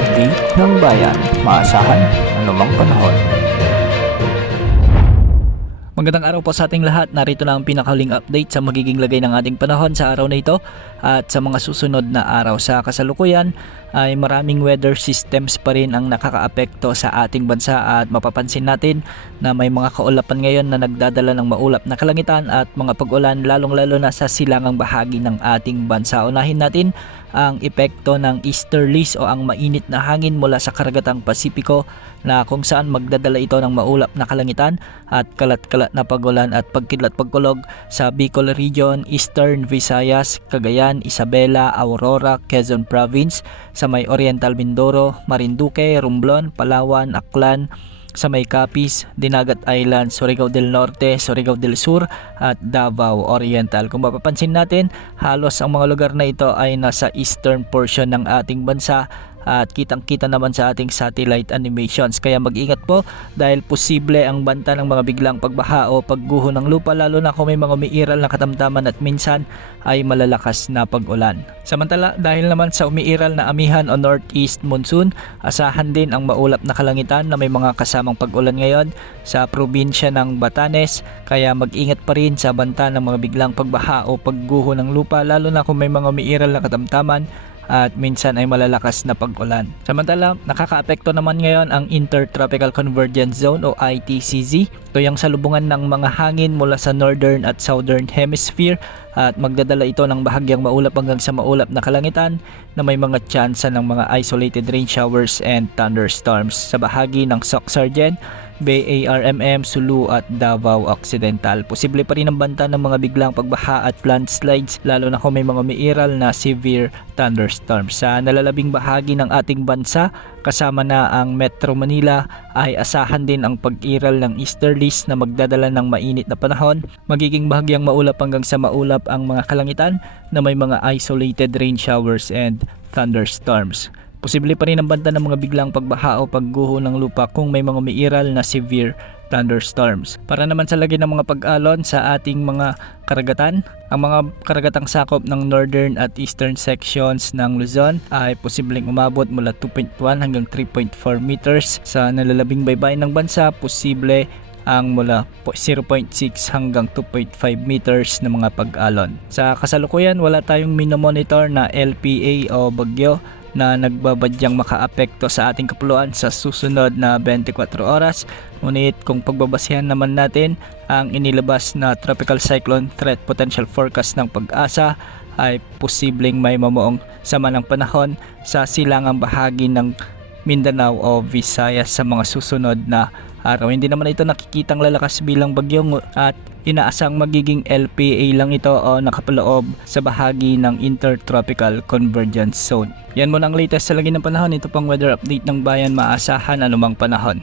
update ng bayan, maasahan anumang panahon. Magandang araw po sa ating lahat. Narito na ang pinakahuling update sa magiging lagay ng ating panahon sa araw na ito at sa mga susunod na araw. Sa kasalukuyan ay maraming weather systems pa rin ang nakakaapekto sa ating bansa at mapapansin natin na may mga kaulapan ngayon na nagdadala ng maulap na kalangitan at mga pag-ulan lalong-lalo na sa silangang bahagi ng ating bansa. Unahin natin ang epekto ng easterlies o ang mainit na hangin mula sa karagatang Pasipiko na kung saan magdadala ito ng maulap na kalangitan at kalat-kalat na pagulan at pagkidlat-pagkulog sa Bicol Region, Eastern Visayas, Cagayan, Isabela, Aurora, Quezon Province, sa may Oriental Mindoro, Marinduque, Romblon, Palawan, Aklan, sa may Capiz, Dinagat Island, Surigao del Norte, Surigao del Sur at Davao Oriental. Kung mapapansin natin, halos ang mga lugar na ito ay nasa eastern portion ng ating bansa at kitang-kita naman sa ating satellite animations. Kaya mag-ingat po dahil posible ang banta ng mga biglang pagbaha o pagguho ng lupa lalo na kung may mga umiiral na katamtaman at minsan ay malalakas na pag-ulan. Samantala dahil naman sa umiiral na amihan o northeast monsoon, asahan din ang maulap na kalangitan na may mga kasamang pag-ulan ngayon sa probinsya ng Batanes. Kaya mag-ingat pa rin sa banta ng mga biglang pagbaha o pagguho ng lupa lalo na kung may mga umiiral na katamtaman at minsan ay malalakas na pag-ulan. Samantala, nakakaapekto naman ngayon ang Intertropical Convergence Zone o ITCZ. Ito yung salubungan ng mga hangin mula sa Northern at Southern Hemisphere at magdadala ito ng bahagyang maulap hanggang sa maulap na kalangitan na may mga tsansa ng mga isolated rain showers and thunderstorms sa bahagi ng Soc-Sargen, Bay ARMM, Sulu at Davao Occidental. Posible pa rin ang banta ng mga biglang pagbaha at landslides lalo na kung may mga umiiral na severe thunderstorms. Sa nalalabing bahagi ng ating bansa, kasama na ang Metro Manila, ay asahan din ang pag-iral ng easterlies na magdadala ng mainit na panahon. Magiging bahagyang maulap hanggang sa maulap ang mga kalangitan na may mga isolated rain showers and thunderstorms. Posible pa rin ang banta ng mga biglang pagbaha o pagguho ng lupa kung may mga umiiral na severe thunderstorms. Para naman sa lagay ng mga pag-alon sa ating mga karagatan, ang mga karagatang sakop ng northern at eastern sections ng Luzon ay posibleng umabot mula 2.1 hanggang 3.4 meters. Sa nalalabing baybayin ng bansa, posible ang mula 0.6 hanggang 2.5 meters na mga pag-alon. Sa kasalukuyan, wala tayong minomonitor na LPA o bagyo na nagbabadyang makaapekto sa ating kapuluan sa susunod na 24 oras. Ngunit kung pagbabasihan naman natin ang inilabas na Tropical Cyclone Threat Potential Forecast ng Pag-asa, ay posibleng may mamuong sama ng panahon sa silangang bahagi ng Mindanao o Visayas sa mga susunod na araw. Hindi naman ito nakikitang lalakas bilang bagyo at inaasang magiging LPA lang ito o nakapaloob sa bahagi ng Intertropical Convergence Zone. Yan muna ang latest sa lagi ng panahon. Ito pang weather update ng bayan, maasahan anumang panahon.